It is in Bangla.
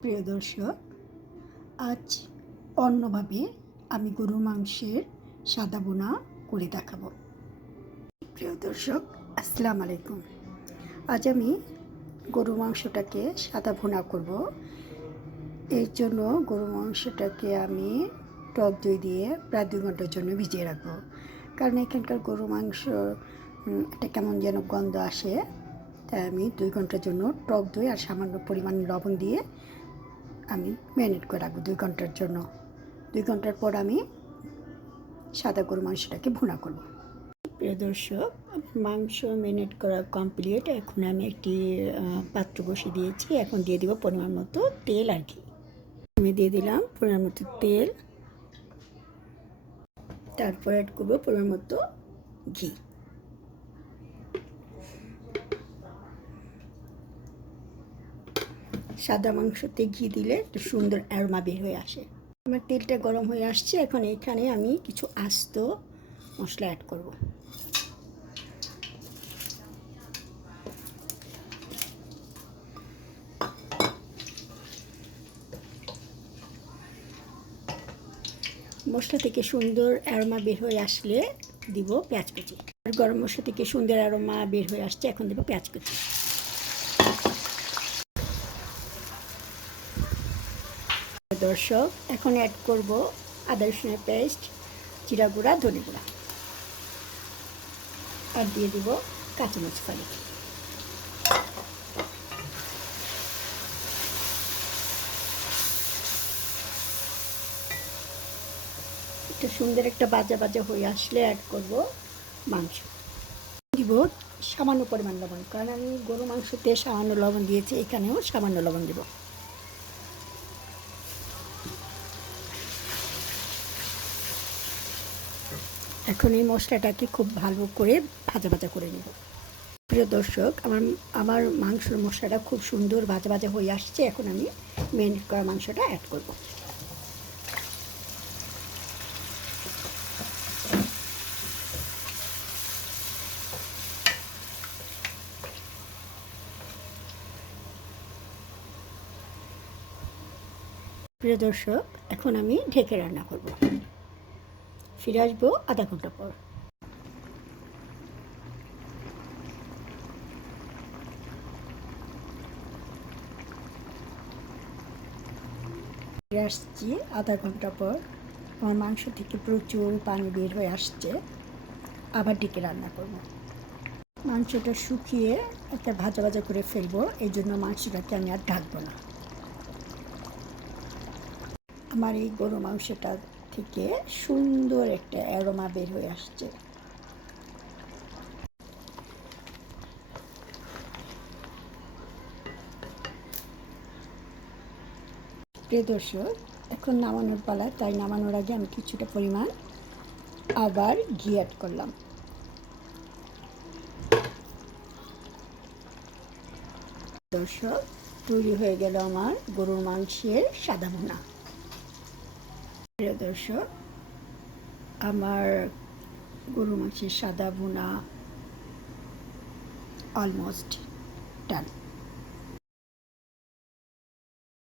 প্রিয় দর্শক, আজ অন্যভাবে আমি গরুর মাংসের সাদা বোনা করে দেখাবো। প্রিয় দর্শক, আসসালামু আলাইকুম। আজ আমি গরু মাংসটাকে সাদা ভুনা করব। এর জন্য গরু মাংসটাকে আমি টক দই দিয়ে প্রায় দুই ঘণ্টার জন্য ভিজিয়ে রাখব। কারণ এখানকার গরু মাংস একটা কেমন যেন গন্ধ আসে। তাই আমি দুই ঘণ্টার জন্য টক দই আর সামান্য পরিমাণ লবণ দিয়ে আমি ম্যারিনেট করে রাখব দুই ঘণ্টার জন্য। দুই ঘণ্টার পর আমি সাদা গরু মাংসটাকে ভুনা করব। প্রিয় দর্শক, মাংস ম্যারিনেট করা কমপ্লিট এখন আমি একটি পাত্র বসিয়ে দিয়েছি। এখন দিয়ে দিব পরিমাণ মতো তেল আর ঘি। আমি দিয়ে দিলাম পরিমাণ মতো তেল। তারপর অ্যাড করব পরিমাণ মতো ঘি। সাদা মাংসতে ঘি দিলে একটু সুন্দর অ্যারোমা বের হয়ে আসে। আমার তেলটা গরম হয়ে আসছে, এখন এখানে আমি কিছু আস্ত মশলা অ্যাড করব। মশলা থেকে সুন্দর অ্যারোমা বের হয়ে আসলে দিব পেঁয়াজ কুচি। আর গরম মশলা থেকে সুন্দর অ্যারোমা বের হয়ে আসছে, এখন দেবো পেঁয়াজ কুচি। দর্শক, এখন অ্যাড করব আদা রসুনের পেস্ট জিরা গুঁড়া, ধনে গুঁড়া। আর দিয়ে দিব কাঁচামরিচ ফালি। একটু সুন্দর একটা বাজা বাজা হয়ে আসলে অ্যাড করব মাংস। দিব সামান্য পরিমাণ লবণ, কারণ আমি গরু মাংসতে সামান্য লবণ দিয়েছি, এখানেও সামান্য লবণ দেবো। এখন এই মশলাটাকে খুব ভালো করে ভাজা ভাজা করে নেব। প্রিয় দর্শক, আমার আমার মাংসর মশলাটা খুব সুন্দর ভাজা ভাজা হয়ে আসছে। এখন আমি মেরিনেট করা মাংসটা অ্যাড করব। প্রিয় দর্শক, এখন আমি ঢেকে রান্না করব। ফিরে আসব আধা ঘণ্টা পর। ফিরে আসছি আধা ঘণ্টা পর। আমার মাংস থেকে প্রচুর পানি বের হয়ে আসছে। আবার ডেকে রান্না করব। মাংসটা শুকিয়ে একটা ভাজা ভাজা করে ফেলব, এই জন্য মাংসটাকে আমি আর ঢাকবো না। আমার এই গরু মাংসটা থেকে সুন্দর একটা অ্যারোমা বের হয়ে আসছে। প্রিয় দর্শক, এখন নামানোর পালা, তাই নামানোর আগে আমি কিছুটা পরিমাণ আবার ঘি অ্যাড করলাম। দর্শক, তৈরি হয়ে গেল আমার গরুর মাংসের সাদা ভুনা। প্রিয় দর্শক আমার গরু মাংসের সাদা বোনা অলমোস্ট ডান